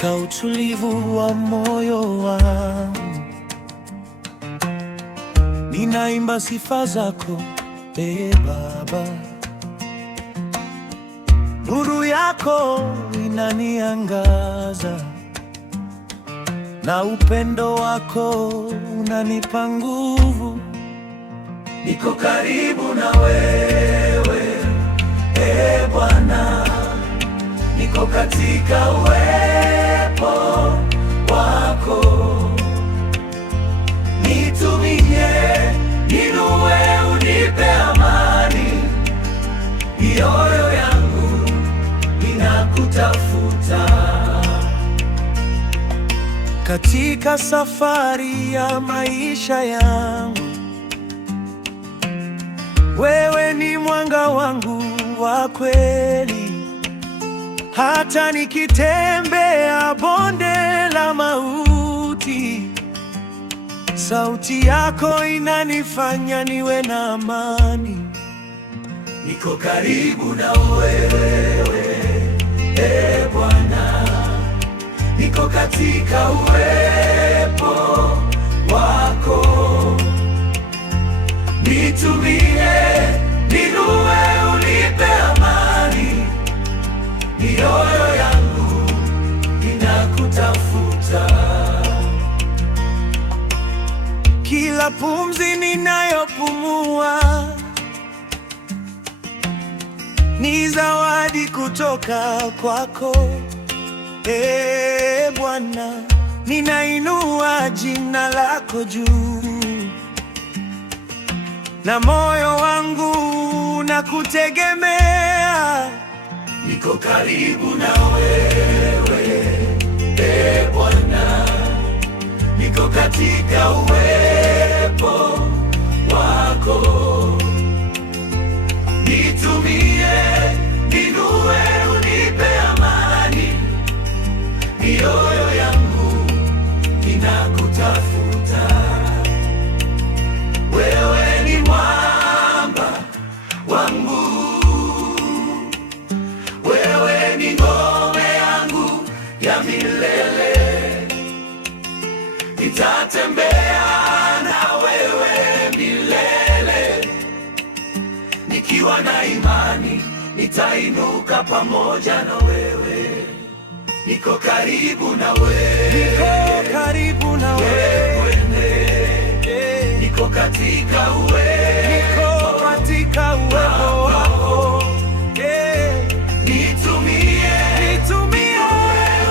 katika utulivu wa moyo wangu, ninaimba sifa zako, Ee Baba. Nuru yako inaniangaza na upendo wako unanipa nguvu. Niko karibu na wewe, Ee Bwana, niko katika uwepo wako. Nitumie, niinue, unipe amani. Mioyo yangu inakutafuta. Katika safari ya maisha yangu, wewe ni mwanga wangu wa kweli. Hata nikitembea bonde la mauti, sauti yako inanifanya niwe na amani. Niko karibu na wewe, Ee Bwana, niko katika uwepo wako. Nitumie, niinue, unipe amani. Mioyo yangu inakutafuta. Kila pumzi ninayopumua ni zawadi kutoka kwako, Ee Bwana. Ninainua jina lako juu na moyo wangu nakutegemea. Niko karibu na wewe, Ee Bwana, niko katika uwepo wako. Nitumie, niinue, unipe amani. Mioyo yangu inakutafuta. Wewe ni mwamba wangu, wewe ni ngome yangu ya milele. Nitatembea na wewe milele. Nikiwa na imani, nitainuka pamoja na wewe. Niko karibu na wewe, niko karibu na wewe. Niko katika uwepo wako. Nitumie,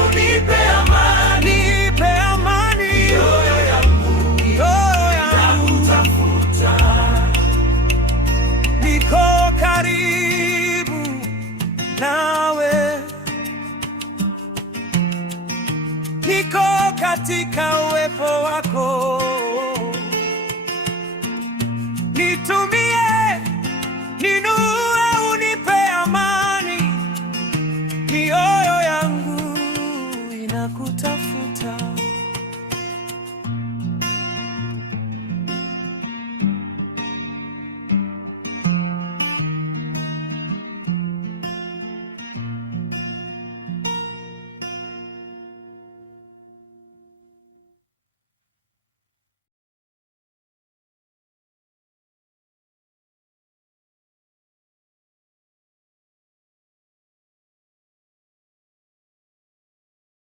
unipe amani. Mioyo yangu inakutafuta. Niko karibu nawe, niko katika uwepo wako. Nitumie, niinue